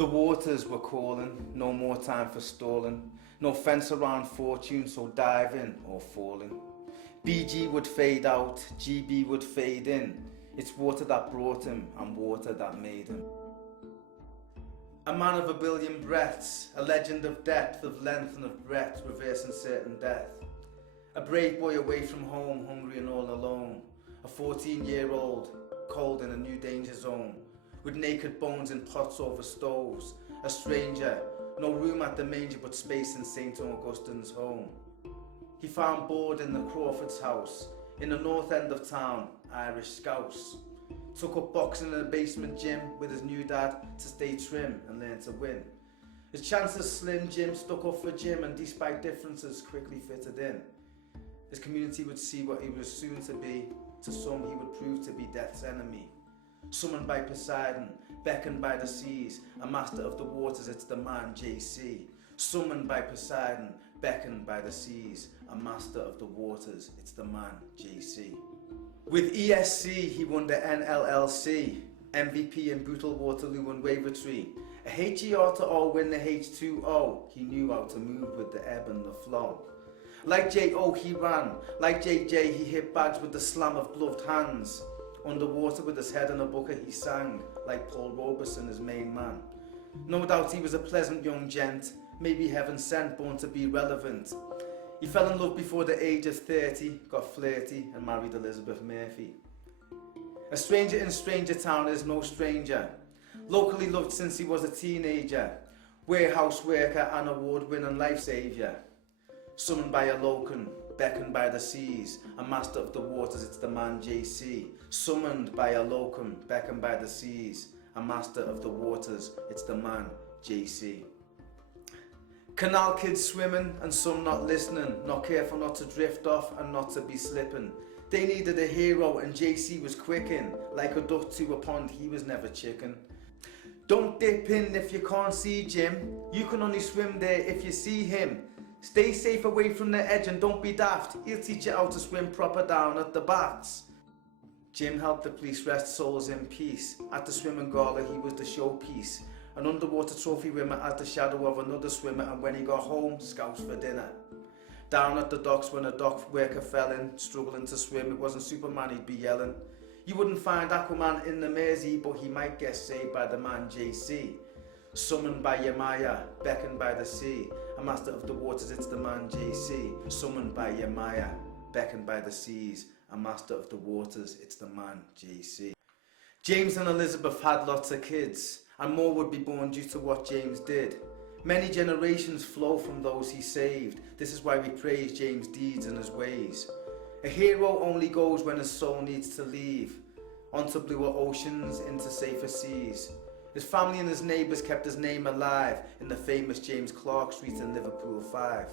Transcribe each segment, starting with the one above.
The waters were calling, no more time for stalling. No fence around fortune, so dive in or falling. BG would fade out, GB would fade in. It's water that brought him and water that made him. A man of a billion breaths, a legend of depth, of length and of breadth, reversing certain death. A brave boy away from home, hungry and all alone. A 14-year-old, cold in a new danger zone, with naked bones in pots over stoves. A stranger, no room at the manger but space in St. Augustine's home. He found board in the Crawford's house, in the north end of town, Irish Scouse. Took up boxing in a basement gym with his new dad to stay trim and learn to win. His chances slim, Jim stuck up for Jim, and despite differences quickly fitted in. His community would see what he was soon to be. To some he would prove to be death's enemy. Summoned by Poseidon, beckoned by the seas, a master of the waters, it's the man JC. Summoned by Poseidon, beckoned by the seas, a master of the waters, it's the man JC. With ESC he won the NLLC, MVP in Brutal Waterloo and Wavertree. A HER to O win the H2O, he knew how to move with the ebb and the flow. Like J.O. he ran, like JJ he hit bags with the slam of gloved hands. Underwater with his head in a bucket he sang, like Paul Robeson, his main man. No doubt he was a pleasant young gent, maybe heaven sent, born to be relevant. He fell in love before the age of 30, got flirty and married Elizabeth Murphy. A stranger in Stranger Town is no stranger, locally loved since he was a teenager. Warehouse worker and award-winning lifesaver. Summoned by a locum, beckoned by the seas, a master of the waters, it's the man JC. Summoned by a locum, beckoned by the seas, a master of the waters, it's the man JC. Canal kids swimming and some not listening, not careful not to drift off and not to be slipping. They needed a hero and JC was quicking, like a duck to a pond, he was never chicken. Don't dip in if you can't see Jim, you can only swim there if you see him. Stay safe away from the edge and don't be daft, he'll teach you how to swim proper down at the baths. Jim helped the police rest souls in peace. At the swimming gala he was the showpiece. An underwater trophy winner as the shadow of another swimmer, and when he got home, scouts for dinner. Down at the docks when a dock worker fell in, struggling to swim, it wasn't Superman he'd be yelling. You wouldn't find Aquaman in the Mersey, but he might get saved by the man JC. Summoned by Yemaya, beckoned by the sea, a master of the waters, it's the man JC. Summoned by Yemaya, beckoned by the seas, a master of the waters, it's the man JC. James and Elizabeth had lots of kids, and more would be born due to what James did. Many generations flow from those he saved. This is why we praise James' deeds and his ways. A hero only goes when his soul needs to leave, onto bluer oceans, into safer seas. His family and his neighbours kept his name alive in the famous James Clarke Street in Liverpool 5.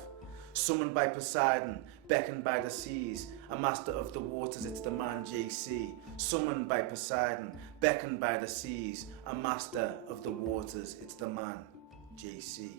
Summoned by Poseidon, beckoned by the seas, a master of the waters, it's the man JC. Summoned by Poseidon, beckoned by the seas, a master of the waters, it's the man JC.